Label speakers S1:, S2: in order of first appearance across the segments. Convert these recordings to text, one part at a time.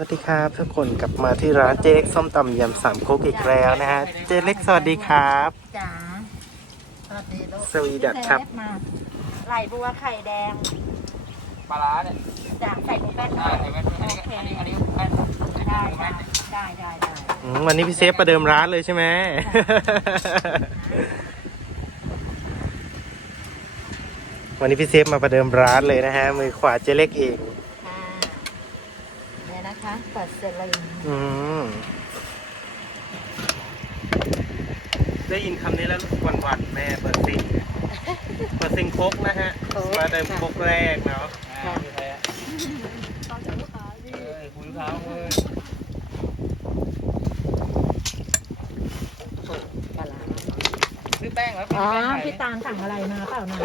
S1: วัสดีครับทุกคนกลับมาที่ร้านเจเล็กส้มตำยำสามโคกอีกแล้วนะฮะเจเล็กสวัสดีครับ
S2: จ๋าสวัสดีลูก
S1: สวีดัตครับ
S2: เซฟมาไหลบัวไข่แดง
S3: ปลาร้าเนี่ย
S2: จ๋าใส่หมูแป้นหน่
S3: อ่า
S2: อย
S3: เดี๋ยวแม่อันนี้อันนี้อันนี้แม่
S2: ได้ได้ได้ได้ได้
S1: อืมวันนี้พี่เซฟประเดิมร้านเลยใช่ไหม วันนี้พี่เซฟมาประเดิมร้านเลยนะฮะมือขวาเจเล็กเอง
S2: ค่ะเนี่ยนะคะเปิดเซริง
S1: อืมได้ยินคำนี้แล้วรู้สึกหวั่นๆแม่เปิดซิงเปิดซิงโคกนะฮะ มาเดิมโคกแรกเนาะ
S3: อ่าคือใครอะเออคุยลูกค้าเว้ย
S2: ปลาร้า
S3: ซื้อแป้งแล้ว
S2: อ๋อ
S3: แป้งไข่
S2: พี่ตาลสั่งอะไรมาเปล่านะ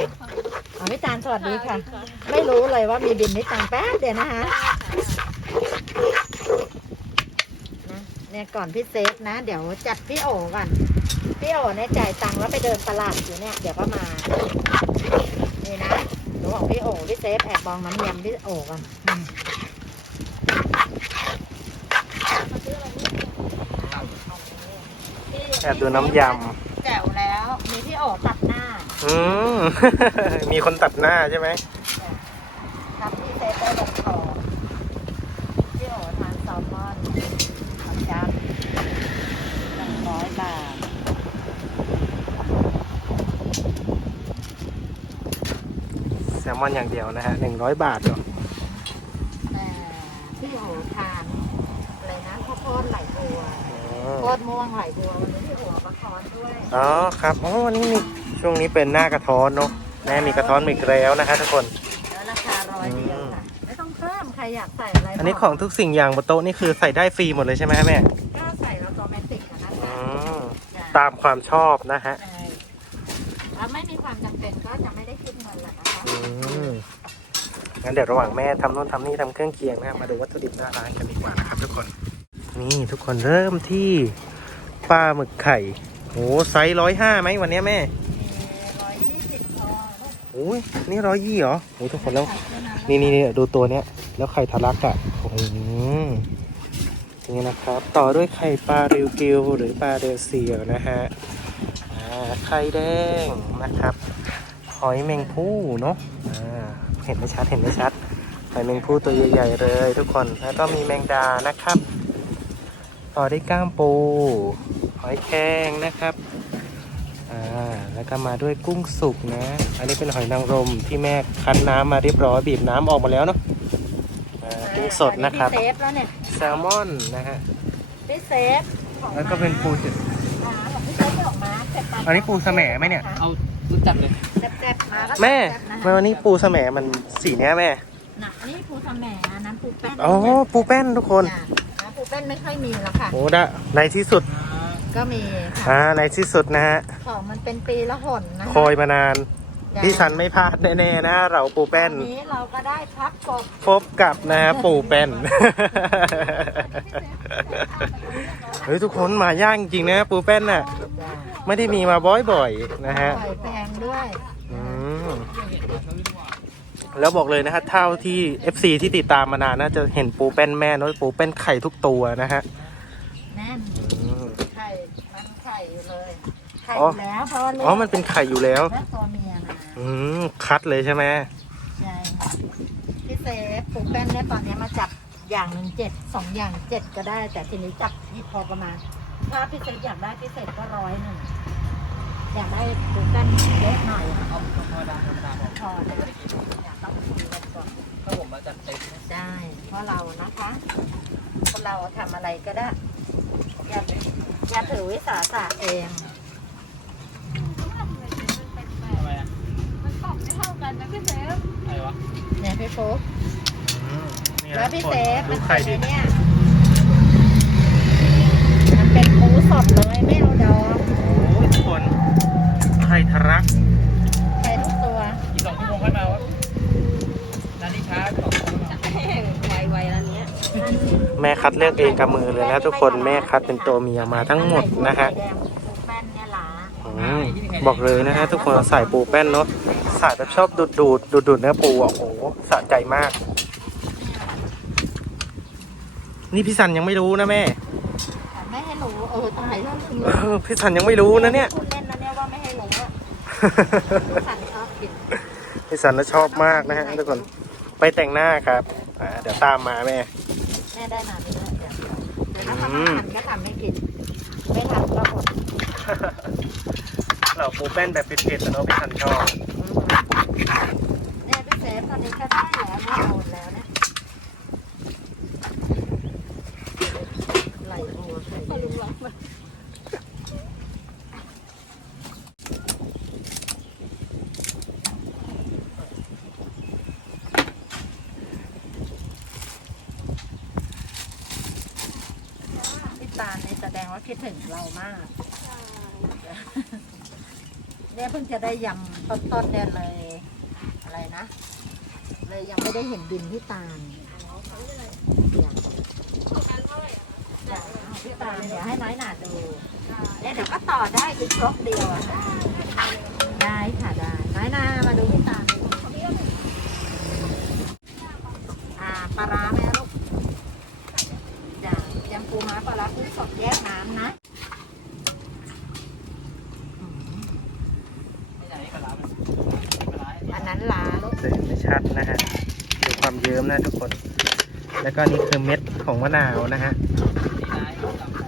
S2: อ๋อพี่ตาลสวัสดีค่ะ ไม่รู้เลยว่ามีบินพี่ตาลแป๊บเดียวนะคะนะ เนี่ยก่อนพี่เซฟนะ เดี๋ยวจัดพี่โอก่อน พี่โอเนี่ยจ่ายตังค์แล้วไปเดินตลาดอยู่เนี่ย เดี๋ยวก็มา นี่นะหนูบอกพี่โอพี่เซฟแอบมองน้ำยำพี่โอก่อนอืม
S1: แอบดูน้ำย
S2: แจ๋วแล้ว มีพี่โอตัดหน้าำ
S1: อืม มีคนตัดหน้าใช่ไหม
S2: ครับพี่เซฟได้ลงคอพี่โอทานแซลมอนขอบจับหนึ่งร้อยบาท
S1: แซ ลมอนอย่างเดียวนะฮะหนึ่งร้อยบาทเหรอ
S2: แต่พี่โอทานอะไรนะข้าวโพดไหลบัว
S1: อ๋
S2: โพ
S1: อ
S2: ดม่วงไหลบัววันนี้พี่โอเอามาคอนด้วย
S1: อ๋อครับอ๋อวันนี้มีช่วงนี้เป็นหน้ากระท้อนเนาะแม่มีกระท้อนอีกแล้วนะคะทุกคน
S2: แล้วราคาร้อยเดียวค่ะไม่ต้องเพิ่มใครอยากใส่อะไร
S1: อันนี้ของทุกสิ่งอย่างบนโต๊ะนี่คือใส่ได้ฟรีหมดเลยใช่ไหมฮะแม่
S2: ก็ใส่แล้วโตเมติกอะนะ
S1: อื
S2: คะ
S1: ม
S2: จ้ะ
S1: ตามความชอบนะฮะ
S2: ใช่ถ้าไม่มีความจำเป็นก็จะไม่ได้คิดเงั้น
S1: เดี๋ยวระหว่างแม่ทำโน่นทำนี่ทำเครื่องเคียงนะมาดูวัตถุดิบหน้าร้านกันดีกว่านะครับ ทุกคน นี่ทุกคนเริ่มที่ปลาหมึกไข่โอ้ไซส์ร้อยห้าไหมวันนี้แม่
S2: ร้อยยี่สิบพอ
S1: โอ้ยนี่ร้อยยี่เหรอโอ้ทุกคนแล้ว นี่นี่ดูตัวเนี้ย แล้วไข่ทะลักอะโอ้โหนี่นะครับ ต่อด้วยไข่ปลาเริวกิวหรือปลาเดลเซียวนะฮะไข่แดงนะครับ หอยแมงผู้เนาะอ่าเห็นไม่ชัดเห็นไม่ชัด หอยแมงผู้ตัวใหญ่ๆเลยทุกคนแล้วก็มีแมงดานะครับ ต่อด้วยก้ามปู หอยแครงนะครับอ่าแล้วก็มาด้วยกุ้งสุกนะ อันนี้เป็นหอยนางรมที่แม่คั้นน้ำมาเรียบร้อยบีบน้ำออกมาแล้วเนาะอ่ากุ้งสดนะครับ
S2: พี่เซฟแล้วเนี่ย
S1: แซลมอนนะฮะ
S2: พี่เซฟของ
S1: แล้วก็เป็นปูจุด
S2: ม้าของพี่เซฟของม้าเสร็จไป
S1: อันนี้ปูแสมไหมเนี่ย
S3: เอา รู้จักเลย
S2: แซ่บๆมาก็
S1: แม่
S2: ซ่บๆนะ
S1: แม่วันนี้ปูแสมมันสีเนี้ยแม่
S2: น่ะนี่ปูสะแหมอันนั้นปูแป้น
S1: อ๋อ ปูแป้นทุกคน
S2: จ้ะนะปูแป้นไม่ค่อยมีแล้วค่ะ
S1: โอ้ดะในที่สุด
S2: ก็มีค่ะ
S1: อ่า ในที่สุดนะฮะ
S2: ของมันเป็นปีละหนนะะ
S1: คอยมานาน
S2: จ้ะ
S1: พี่สันไม่พลาดแน่ๆนะ เราปูแป้น
S2: วันนี้เราก็ได้พักกบ
S1: พบกับนะฮะปูแป้น เฮ้ยทุกคนมาย่างจริงนะปูแป้นน่ะ
S2: จ้ะ
S1: ไม่ได้มีมาบ่อยๆนะฮะ
S2: หอยแพงด้วย
S1: อืมแล้วบอกเลยนะฮะเท่าที่ FC ที่ติดตามมานานน่าจะเห็นปูแป้นแม่เนอะปูแป้นไข่ทุกตัวนะฮะ
S2: แน่น
S1: อืม
S2: ไข่มันไข่อยู่เลย ไข่
S1: อ๋
S2: อ
S1: อ
S2: ยู่แล้วเพราะว่า
S1: อ๋อมันเป็นไข่อยู่แล้ว
S2: และตัวเมียนะ
S1: อืมคัดเลยใช่ไหม
S2: ใช่พี่เซฟปูแป้นเนี่ยตอนนี้มาจับอย่างหนึ่งเจ็ดสองอย่างเจ็ดก็ได้ แต่ทีนี้จับที่พอประมาณ ถ้าพี่เซฟอยากได้พิเศษก็ร้อยหนึ่งอยากได้ปูแป้นเยอะหน่อยอะ
S3: เอาธรรมดาธรรมดาพอ
S2: พอนะอยากต้องคุยกันก่อน
S3: ถ้าผมมาจัดเต็มนะ
S2: ได้ เพราะเรานะคะคนเราทำอะไรก็ได้ อย่าอย่าถือวิสาสะเอง
S3: ทำไมอะ
S4: มันปรับไม่เท่ากันนะพี่เซฟ
S3: อะไรวะ
S2: เนี่ยพี่ฟุ๊ก
S1: อืมนี่นะ
S2: แล้วพี่เซฟ
S1: ดู
S2: มัน
S1: ไข่
S2: เป็น
S1: ดิ
S2: ไอ้เนี่ยมัน เป็นหมูสดเลยไม่เอาดอง
S1: โอ้ยทุกคนไข่ทะลัก
S2: ใช้ทุกตัว
S3: อีกสองชั่วโมงค่อยมาวะร้านนี้ช้าสองชั่วโมง
S4: ไวๆแล้วเนี้ย
S1: แม่คัดเลือกเองกับมือเลยนะทุกคนแม่คัดเป็นตัวเมียมาทั้งหมดนะฮะ
S2: แปูแป้นเนี่ยหลา
S1: อืมบอกเลยนะฮะทุกคนใส่ปูแป้นเนาะใส่แบบชอบดูดดูดดูดดูดเนื้อปูอะโอ้โหสะใจมาก นี่พี่สันยังไม่รู้นะแม่
S2: แต่ไม่ให้รู้เออ ตายแล้วลืม
S1: เออพี่สันยังไม่รู้นะเนี่ย
S2: พูดเล่นนะเนี่ยว่าไม่ให้รู้อะสั่นชอบกิน
S1: พี่สันน่ะชอบมากนะฮะทุกคนไปแต่งหน้าครับอ่าเดี๋ยวตามมาแม่
S2: แม่ได้มาไม่ได้เดี๋ยวเดี๋ยวถ้าทำอาหารก็ทำให้กิน ไม่ทำก็อด
S1: เราปูแป้นแบบเผ็ดๆแต่เนาะพี่สันชอบ
S2: เนี่ยพี่เซฟตอนนี้ก็ได้แล้วไม่โดนแล้วเนี่ย ไหลบัวไหลบัวพี่ตาลเนี่ยแสดงว่าคิดถึงเรามาก เนี่ยเพิ่งจะได้ยำต้นๆเนี่ยเลย อะไรนะ เลยยังไม่ได้เห็นบินพี่ตาลอยากอยากเอาพี่ ตาลเดี๋ยวให้น้อยหนาดูเนี่ยเดี๋ยวก็ต่อได้อีกครบเดียวอะค่ะได้ค่ะได้น้อยหนามาดูพี่ตาลอ่าปลาร้าไหมลูกจ้ะยำปูม้าปลาร้ากุ้งสดแยกน้ำนะ
S3: ไม่ไหนก็รับไม่ร้าย
S2: อันนั้นลาลูก
S1: เห็นไม่ชัดนะฮะดูความเยิ้มนะทุกคน แล้วก็นี่คือเม็ดของมะนาวนะฮะ
S3: ไม่ร้าย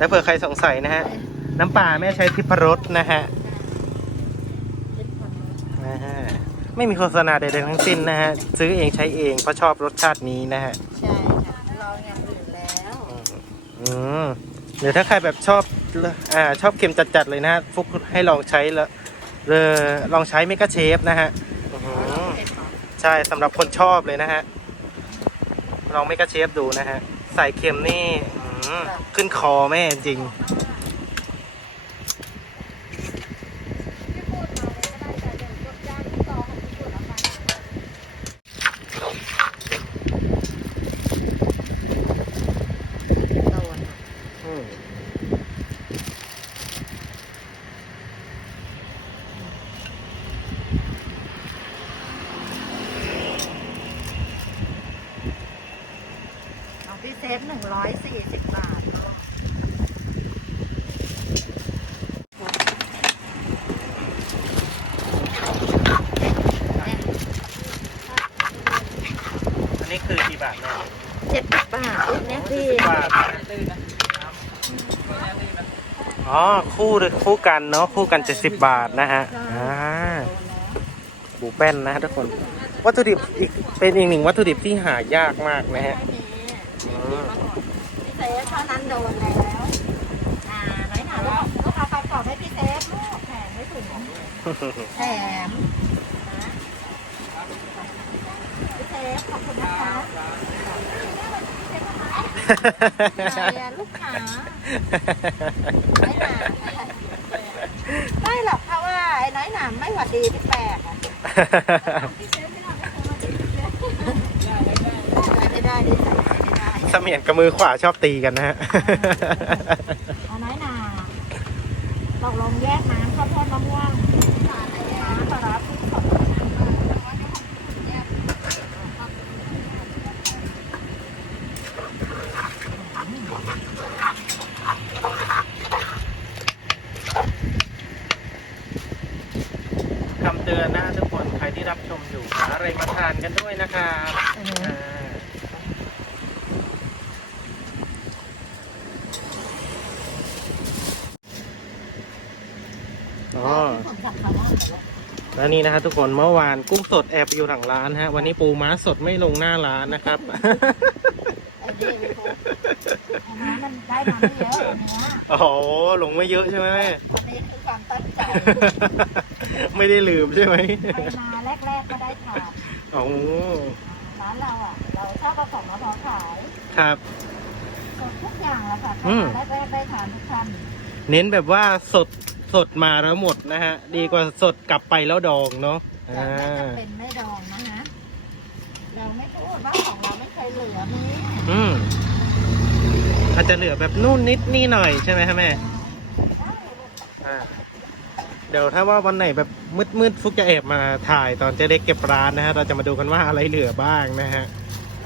S3: กับ
S1: แล้วเผื่อใครสงสัยนะฮะ น้ำปลาแม่ใช้ทิพรสนะฮะอ่าไม่มีโฆษณาใดๆทั้งสิ้นนะฮะ ซื้อเองใช้เองเพราะชอบรสชาตินี้นะฮะ
S2: ใช่ค่ะลองอย่างอื่นแล้ว
S1: อืมหรือถ้าใครแบบชอบอ่าชอบเค็มจัดๆเลยนะฮะฟุกให้ลองใช้ละเออลองใช้เมกะเชฟนะฮะอื้อหือใช่สำหรับคนชอบเลยนะฮะลองเมกะเชฟดูนะฮะใส่เค็มนี่อื้อหือ ขึ้นคอแม่จริง
S2: โดนอะ
S1: อืม
S2: ของพี่เซฟหนึ่งร้อยสี่สิบบาท
S1: อันนี้คือกี่บาทแม่
S2: เจ็ดสิบบาทลูกเนี้ยพี่
S1: บาท
S3: ตื้นนะน้ำไม่ตื้นนะ
S1: อ๋อคู่เลยคู่กันเนาะคู่กัน 70 บาทนะฮะอ่าปูแป้นนะฮะทุกคน วัตถุดิบอีกเป็นอีกหนึ่งวัตถุดิบที่หายากมากนะฮะอืม
S2: พี่เซฟเท่านั้นโดนแล้วอ่าน้อยหนาลูกลูกเอาปลากรอบให้พี่เซฟลูกแถมไม่ถึงแถมนะพี่เซฟขอบคุณนะคะ อะไรอะลูกค้าไม่หนาไม่หรอกเพราะว่าไอ้น้อยหนาไม่หวัดดีพี่แปลกอะไม่ได้ดิไม่ได้
S1: เสมียนกับมือขวาชอบตีกันนะฮะ
S2: เอาน้อยหนาตกลงแยกน้ำข้าวโพดมะม่วงน้ำปลาร้ากุ้งสด
S1: คำเตือนนะทุกคน ใครที่รับชมอยู่หาอะไรมาทานกันด้วยนะครับอ่าอ๋อ
S2: ผมจับมาได้แต่ว่า
S1: แล้วนี่นะครับทุกคนเมื่อวานกุ้งสดแอบไปอยู่หลังร้านฮะ วันนี้ปูม้าสดไม่ลงหน้าร้านนะครับ
S2: ไอ้เด็กอันนี้มันได้มาไม่เยอะอันเนี้ย
S1: โอ้โหลงไม่เยอะใช่ไหมแม่
S2: อันนี้คือความตั้งใจ
S1: ไม่ได้ลืมใช่ไหม
S2: ไปมาแรกๆก็ได้ทาน
S1: โอ้โห
S2: ร้านเราอะ เราชอบผสมมะพร้าวขาย
S1: ครับ
S2: สดทุกอย่างแล้วค่ะ
S1: อืม
S2: แรกๆได้ทานทุกท่าน
S1: เน้นแบบว่าสด สดมาแล้วหมดนะฮะ ดีกว่าสดกลับไปแล้วดองเนาะ
S2: แต่
S1: อ่า
S2: ไม่จำเป็นไม่ดองนะฮะเราไม่พูดว่าของเราไม่เคยเหลือมี
S1: อืมอาจจะเหลือแบบนู่นนิดนี่หน่อยใช่ไหมฮะแม่อ่าเดี๋ยวถ้าว่าวันไหนแบบมืดๆฟุกจะแอบมาถ่ายตอนเจ๊เล็กเก็บร้านนะฮะเราจะมาดูกันว่าอะไรเหลือบ้างนะฮะ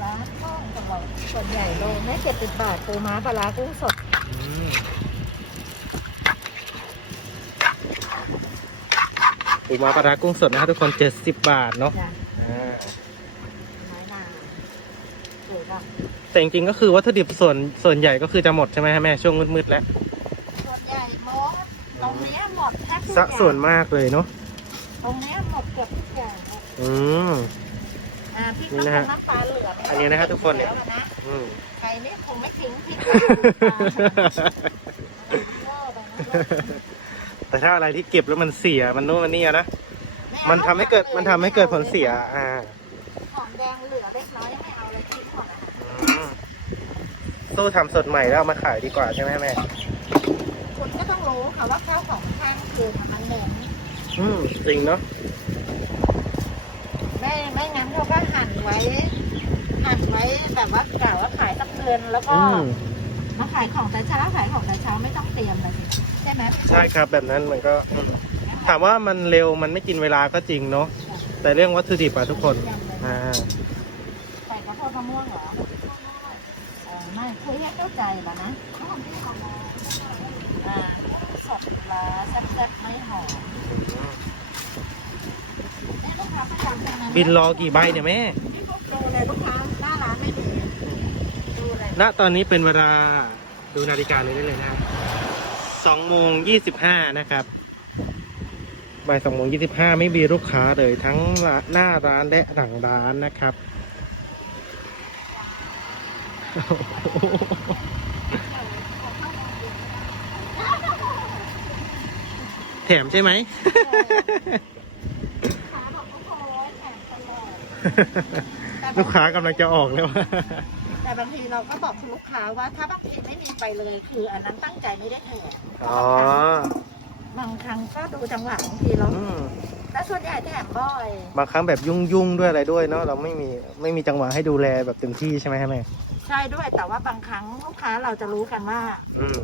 S2: ร้านข้องกับเราสส่วนใหญ่โลแม่เจ็ดสิบบาทปูม้าปลาร้ากุ้งสด
S1: อืม ปูม้าปลาร้ากุ้งสดนะครับทุกคนเจ็ดสิบบาทเนาะ
S2: จ้ะ
S1: อ่า
S2: ไม้นางหรือแบบ
S1: แต่จริงๆก็คือวัตถุดิบส่วนส่วนใหญ่ก็คือจะหมดใช่ไหมฮะแม่ช่วงมืดๆแล้ว
S2: ส่วนใหญ่โมดตรงเนี้ยหมดแทบทุกอ
S1: สั
S2: ย่ากง
S1: ส่วนมากเลยเนาะ
S2: ตรงเนี้ยหมดเกือบทุกอย่าง
S1: อืม
S2: อ่าพี่
S1: นี่
S2: ก็
S1: นะฮะ
S2: น้ำปลาเหลือง
S1: อันนี้นะฮะทุกคนเนี่ย
S2: แล้วนะ
S1: อืม
S2: ใครนี่คงไม่ทิ้งพี่
S1: แต่ถ้าอะไรที่เก็บแล้วมันเสียมันโน่นมันนี่อะนะมันทำให้เกิดมันทำให้เกิดผลเสีย อ่า
S2: ของแดงเหลือเล็กน้อยไม่เอาเลยทิ้งหมดอะ
S1: อืมสู้ทำสดใหม่แล้วเอามาขายดีกว่าใช่ไหมแม่
S2: คุณก็ต้องรู้ค่ะว่าข้าวของข้างคือมันเหม็น
S1: อืมจริงเนาะ
S2: ไม่ไม่งั้นเขาก็หั่นไว้ หั่นไว้แบบว่ากล่าวว่าขายสักเดือนแล้วก็
S1: อืม
S2: มาขายของแต่เช้าขายของแต่เช้าไม่ต้องเตรียมเลย ใช่ไหมพี่
S1: ใช่ครับแบบนั้นมันก็อืมถามว่ามันเร็วมันไม่กินเวลาก็จริงเนาะแต่เรื่องวัตถุดิบอะทุกคนอ่า
S2: ใส่กระเพาะมะม่วงเหรอเออไม่คุยให้เข้าใจแล้วนะอ่าสดละแซ่บๆไม่หอมนี่ลูกค้าประจำใช่ไหม
S1: บินรอกี่ใบเนี่ยแม่
S2: ดูเลยลูกค้าหน้าร้านไม่มีดูเลย
S1: ณตอนนี้เป็นเวลาดูนาฬิกาเลยได้เลยนะ สองโมงยี่สิบห้านะครับบ่ายสองโมงยี่สิบห้าไม่มีลูกค้าเลยทั้งหน้าร้านและหลังร้านนะครับ แถมใช่ไหม
S2: ค้าบอกทุกคนแถมตลอด
S1: ลูกค้ากำลังจะออกแล้ว
S2: แต่บางทีเราก็บอกคุณลูกค้าว่าถ้าบางทีไม่มีไปเลย คืออันนั้นตั้งใจไม่ได้แถม
S1: อ๋อ
S2: บางครั้งก็ดูจังหวะบางทีเรา
S1: อืม
S2: แต่ส่วนใหญ่แถมบ่อย
S1: บางครั้งแบบยุ่งๆด้วยอะไรด้วยเนาะเราไม่มีไม่มีจังหวะให้ดูแลแบบเต็มที่ใช่ไหมครับแม่
S2: ใช่ด้วยแต่ว่าบางครั้งลูกค้าเราจะรู้กันว่า
S1: อืม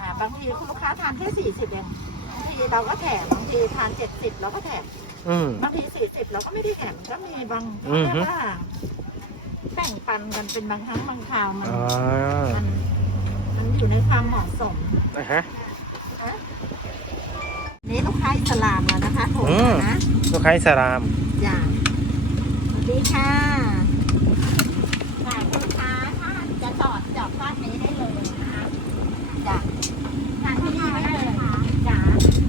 S2: อ่าบางทีคุณลูกค้าทานแค่สี่สิบเองบางทีเราก็แถมบางทีทานเจ็ดสิบเราก็แถม
S1: อืม
S2: บางทีสี่สิบเราก็ไม่ได้แถมก็มีบาง
S1: อือฮึ
S2: เรียกว่า แบ่งปันกันเป็นบางครั้งบางคราวมัน
S1: อ๋อ
S2: มันมันอยู่ในความเหมาะสม
S1: นะฮะ
S2: นี่ลูกค้าอิสลามแล้วนะคะโทร
S1: อื
S2: มามนะ
S1: ลูกค้าอิสลาม
S2: จ้ะสวัสดีค่ะฝ่ายลูกค้าถ้าจะจอดจอดฟากนี้ได้เลยนะคะจ้ะทานที่นี่ไม่ได้เลยจ้ะ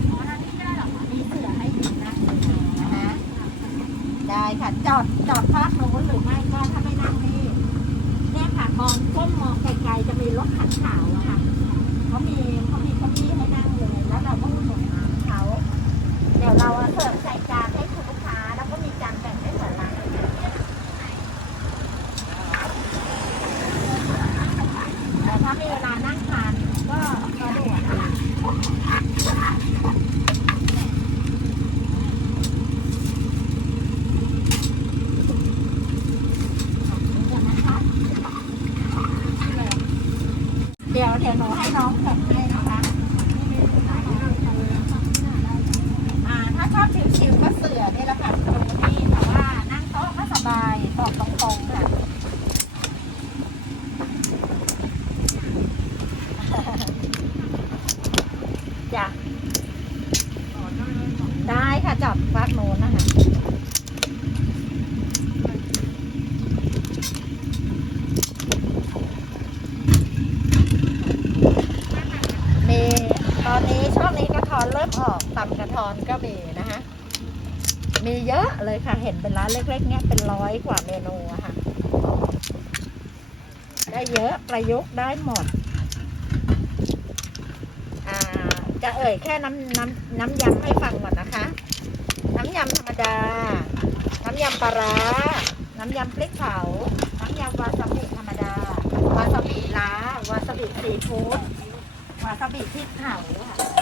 S2: อ๋อทานที่นี่ได้เหรอคะมีเสือให้อยู่นะนะคะได้ค่ะจอดจอดฟากโน้นหรือไม่ก็ถ้าไม่นั่งนี่เนี่ยค่ะมองก้มมองไกลๆจะมีรถคันขาวอะค่ะเขามีเขามีเก้าอี้ให้นั่งเลยแล้วเราก็อุดหนุนเขา เดี๋ยวเราเสิร์ฟใส่จานให้คุณลูกค้า แล้วก็มีจานแบ่งให้เหมือนร้านอื่นแต่ถ้ามีเวลานั่งทานก็สะดวกนะคะเดี๋ยวเดี๋ยวห น้องจดให้นะคะอ่าถ้าชอบชิวๆก็เสือนี่แหละค่ะตรงนี้แต่ว่านั่งโต๊ะก็สบายบอกตรงๆค่ะจ้ะได้ค่ะจอดฟากโน้นนะคะมีตอนนี้ช่วงนี้กระทอนเริ่มออกตำกระท อนก็มีนะคะมีเยอะเลยค่ะ เห็นเป็นร้านเล็กๆ เนี้ยเป็นร้อยกว่าเมนูค่ะ ได้เยอะประยุกต์ได้หมด อ่า จะเอ่ยแค่น้ำน้ำน้ำยำให้ฟังก่อนนะคะ น้ำยำธรรมดา น้ำยำปลาร้า น้ำยำพริกเผา น้ำยำวาซาบิธรรมดา วาซาบิล้าวาซาบิซีฟู้ดวาซาบิพริกเผาค่ะ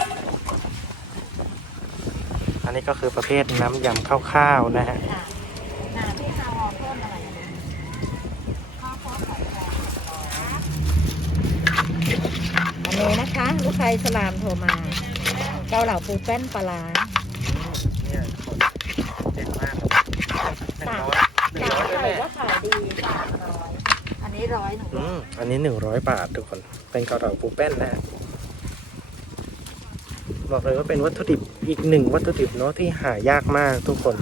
S1: นนี้ก็คือประเภทน้ำยำข้าวๆนะฮะ
S2: ค่ะนาพี่ซาวอเพิ่มอะไรอะข้าวโพดหอยแครงอันนี้นะคะ ลูกค้าอิสลามโทรมา เกาเหลาปูแป้นปลาร้า
S1: เนี่ยคนเจ๋งมากหนึ่งร้อยหนึ่ง
S2: สาม
S1: ร้อย
S2: ไก่
S1: ด้วย
S2: ก็
S1: แม่
S2: ขายดีสามร้อยอันนี้นี้ร้อยหนึ่ง
S1: อืมอันนี้หนึ่งร้อยบาททุกคน เป็นเกาเหลาปูแป้นนะฮะ บอกเลยว่าเป็นวัตถุดิบอีกหนึ่งวัตถุดิบเนาะที่หายากมากทุกคน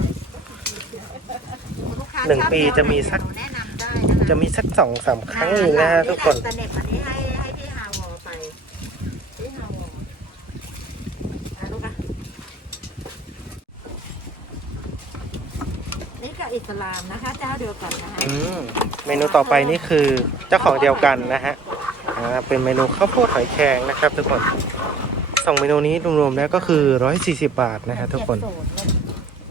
S2: ลูกค้า
S1: หนึ่ง
S2: ชอบ
S1: ปีจะมีสัก
S2: แนะนำได้นะคะ
S1: จะมีสักสองสามครั้งเองนะฮะทุกคน
S2: สเน็ปอันนี้ให้ให้พี่ฮาวอไปพี่ฮาวออะลูกอะนี่กับอิสลามนะคะ เจ้าเดียวกันนะคะ
S1: อืมเมนูต่อไปนี่คือเจ้าของเดียวกันนะฮะอ่าเป็นเมนูข้าวโพดหอยแครงนะครับทุกคน สองเมนูนี้รวมๆแล้วก็คือ 140 บาทนะฮะทุกคน
S2: เจ็ดศูนย์เลย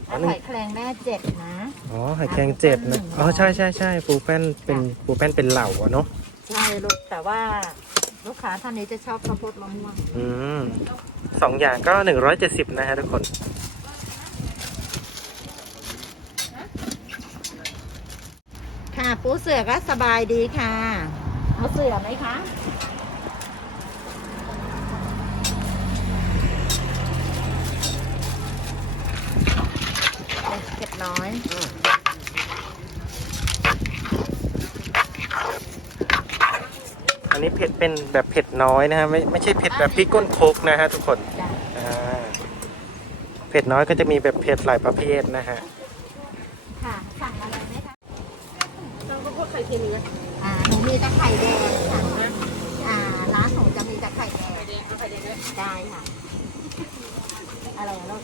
S2: แล้วไข่แครงแม่เจ็ดนะ
S1: อ๋อหอยแครงเจ็ดนะอ๋อใช่ใช่ใช่ปูแป้นเป็นปูแป้นเป็นเหล่าอะเนาะ
S2: ใช่ลูกแต่ว่าลูกค้าท่านนี้จะชอบข้าวโพดมะม่วง
S1: อืมสองอย่างก็ 170 นะฮะทุกคน
S2: ค่ะปูเสือก็สบายดีค่ะ เอาเสือไหมคะเก็บ น้อย
S1: อันนี้เผ็ดเป็นแบบเผ็ดน้อยนะฮะไม่ไม่ใช่เผ็ดแบบพริกก้นโคกนะฮะทุกคน
S2: จ้ะ
S1: อ่าเผ็ดน้อยก็จะมีแบบเผ็ดหลายประเภทนะฮะ
S2: ค่ะ สั่งอะไรไหมคะ
S4: เราก็พวกไข่เค็มนะ
S2: อ่าหนูมีแต่ไข่แดงค่ะอ่าร้านหนูจะมีแต่ไข่แดง
S4: ไข่แดงเอาไข่แดงด้วย
S2: ได้ค่ะอะไรอะลู
S4: ก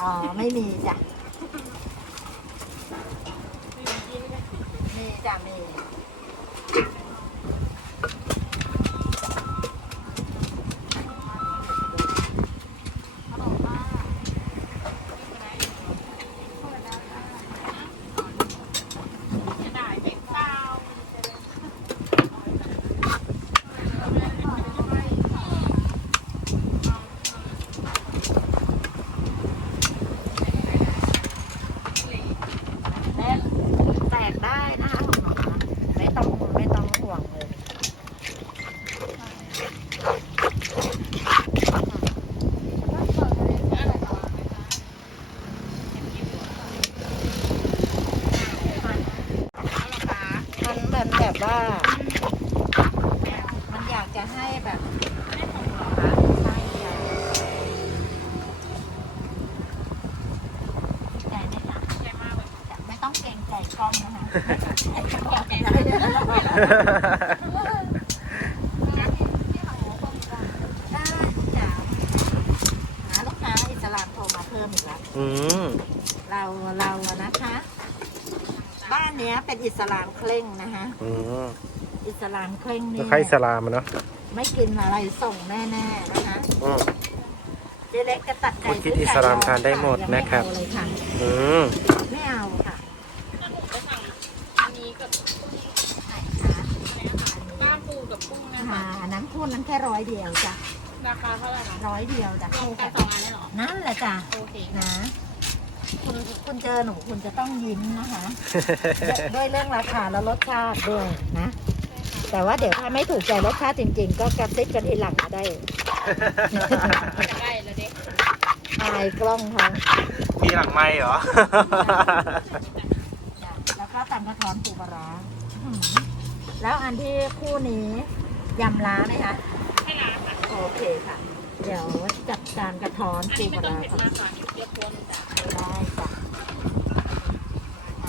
S2: อ๋อ ไม่มีจ้ะ
S4: มีกินไหม
S2: มีจ้ะมี
S4: จะได้เด็กเปล่า
S2: แม่แตกได้นะคะของหนูนะไม่ต้องไม่ต้องห่วงเลย มันมันแบบว่า มันอยากจะให้แบบใช่ค่ะใจไหมคะ
S4: ใหญ่มากเลย
S2: ไม่ต้องเกรงใจกล้องนะคะได้จ้ะหาลูกค้าอิสลามโทรมาเพิ่มอีกแล้ว
S1: อืม
S2: เราเราอะนะคะ บ้า นเนี้ยเป็นอิสลามเคร่งนะคะ
S1: อืม
S2: อิสลามเคร่ง
S1: แล้
S2: นี่
S1: วใครอิสลามอะเนาะ
S2: ไม่กินอะไรส่งแน่ๆนะคะ
S1: อืม
S2: เจ๊เล็กจะตัดใจ
S1: คนคิดอิสลามทานได้หมดนะครับ
S2: ยังไม่เอาเลยค่ะ
S1: อืม
S2: ไม่เอาค่ะ
S4: ถ้าผมจะสั่งอันนี้กับกล้ามปูกับกุ้งนะ
S2: อ่า
S4: คะ
S2: อันนั้นพูดนั้นแค่ร้อยเดียวจ้ะ
S4: ราคาเท่าไหร่คะ
S2: ร้อยเดียวจ้ะ
S4: รว
S2: คู่
S4: มกั
S2: กันน
S4: สองอันเลยเหรอ
S2: นั่นแหละจ้ะ
S4: โอเค
S2: นะ คุณคุณเจอหนูคุณจะต้องยิ้มนะคะด้วยด้วยเรื่องราคาและรสชาติด้วยนะ แต่ว่าเดี๋ยวถ้าไม่ถูกใจรสชาติจริง ๆ ก็กระซิบกันทีหลังก็ได้
S4: จะได้แล้วเด็ก
S2: อายกล้องเขา
S1: มีหลังไม้เหรอ
S2: แล้วก็ตำกระท้อนปูปลาร้าอื้อหือแล้วอันที่คู่นี้ยำล้าไหมคะ
S4: ให้ร้านค่ะ
S2: โอเคค่ะ เดี๋ยวจัดการกระท้อน
S4: อัน
S2: ปู
S4: นี้
S2: ป
S4: ไม่
S2: ลา
S4: ต้อง
S2: ร้า
S4: เผ็ด
S2: ก่อน
S4: มากก่อนเดี๋ยวเทียบตัวหนึงจ้ะ
S2: ได้ จ้ะ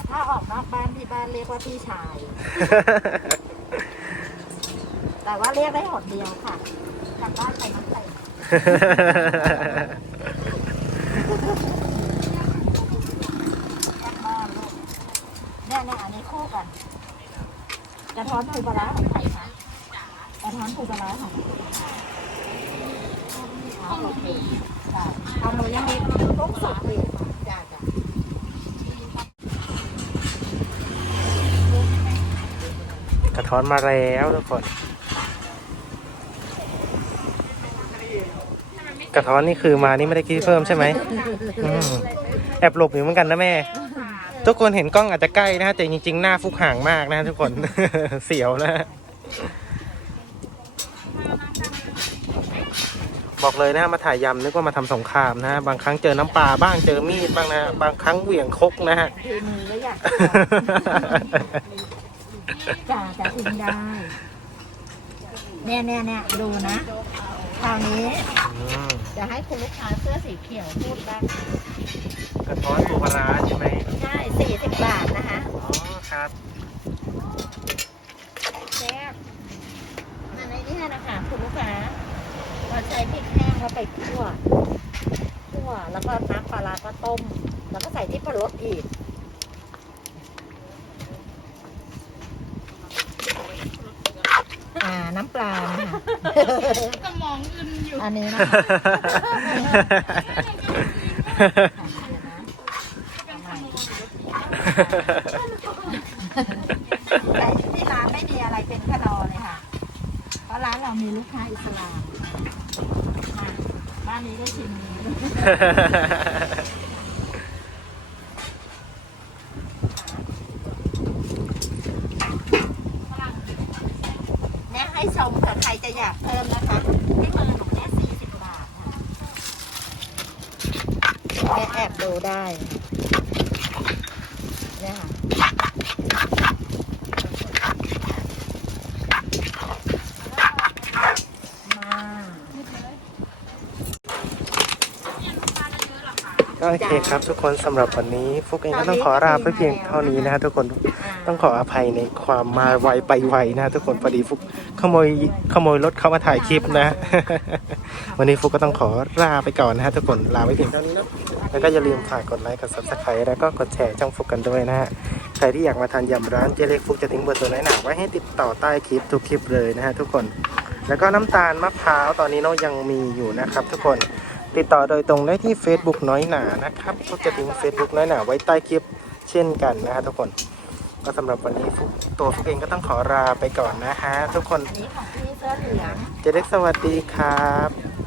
S2: ถ้าออกนอกบ้านที่บ้านเรียกว่าพี่ชาย แต่ว่าเรียกได้หดเดียวค่ะกลับบ้านไปน้ำใส่แยกบ้านลูกเนี่ยเนี่ยอันนี้คู่กัน กระท้อนปูปลาร้าของใครคะกระท้อนปูปลาร้าของเอาโอเคได้เอาหมูยังมีกุ้งสุกอีกจ้าจ้ะ
S1: กระท้อนมาแล้วทุกคน กระท้อนนี่คือมานี่ไม่ได้คิดเพิ่มใช่ไหมอืมแอบหลบอยู่เหมือนกันนะแม่ ทุกคนเห็นกล้องอาจจะใกล้นะฮะแต่จริงๆ หน้าฟุกห่างมากนะ ทุกคน เสียวนะบอกเลยนะมาถ่ายยำนึกว่ามาทำสงครามนะบางครั้งเจอน้ำปลาบ้างเจอมีดบ้างนะ บางครั้งเหวี่ยงคกนะฮะ
S2: ทีมือก็อยาก จ้าจะทิ้งได้เนี่ยเนี่ยเนี่ยดูนะคราวนี้
S1: อืม
S2: จะให้คุณลูกค้าเสื้อสีเขียวพูดบ้าง
S1: กระท้อนปูปลาร้าใช่ไหม
S2: ใช่สี่สิบบาทนะคะ
S1: อ๋อครับ
S2: แซ่บอันนี้เนี่ยนะคะคุณลูกค้าเราใช้พริกแห้งแล้วไปคั่วคั่วแล้วก็น้ำปลาร้าก็ต้ม แล้วก็ใส่ที่ปลารสอีก อ่า น้ำปลานะคะ
S4: สมองอึนอยู่
S2: อันนี้นะคะแต่ที่ร้านไม่มีอะไรเป็นขนอเลยค่ะ เพราะร้านเรามีลูกค้าอิสลามมาบ้านนี้ก็ชิมนี้เนี่ยให้ชมค่ะใครจะอยากเพิ่มนะคะให้เบอร์หนูเนี่ยสี่สิบบาทค่ะแอบแอบดู ได้เนี่ยค่ะมา
S1: ก็โอเคครับทุกคนสำหรับวันนี้ฟุกเองก็ต้องขอลาไปเพียงเท่านี้นะฮะทุกคนต้องขออภัยในความมาไวไปไวนะทุกคนพอดีฟุกขโมยขโมยรถเข้ามาถ่ายคลิปนะ วันนี้ฟุกก็ต้องขอลาไปก่อนนะฮะทุกคนลาไปเพียงเท่านี้นะ แล้วก็อย่าลืมฝากกดไลค์กด subscribe แล้วก็กดแชร์ช่องฟุกกันด้วยนะฮะ ใครที่อยากมาทานยำร้านเจเล็กฟุกจะทิ้งเบอร์ตัวไหนหนาไว้ให้ติดต่อใต้คลิปทุกคลิปเลยนะฮะทุกคน แล้วก็น้ำตาลมะพร้าวตอนนี้เนาะยังมีอยู่นะครับ ทุกคนติดต่อโดยตรงได้ที่ Facebook น้อยหนานะครับฟุกจะทิ้ง Facebook น้อยหนาไว้ใต้คลิปเช่นกันนะฮะทุกคน ก็สำหรับวันนี้ฟุกตัวฟุกเองก็ต้องขอลาไปก่อนนะฮะทุกคน
S2: อันนี้ของพี่เสื้อเหลือง
S1: เจเล็กสวัสดีครับ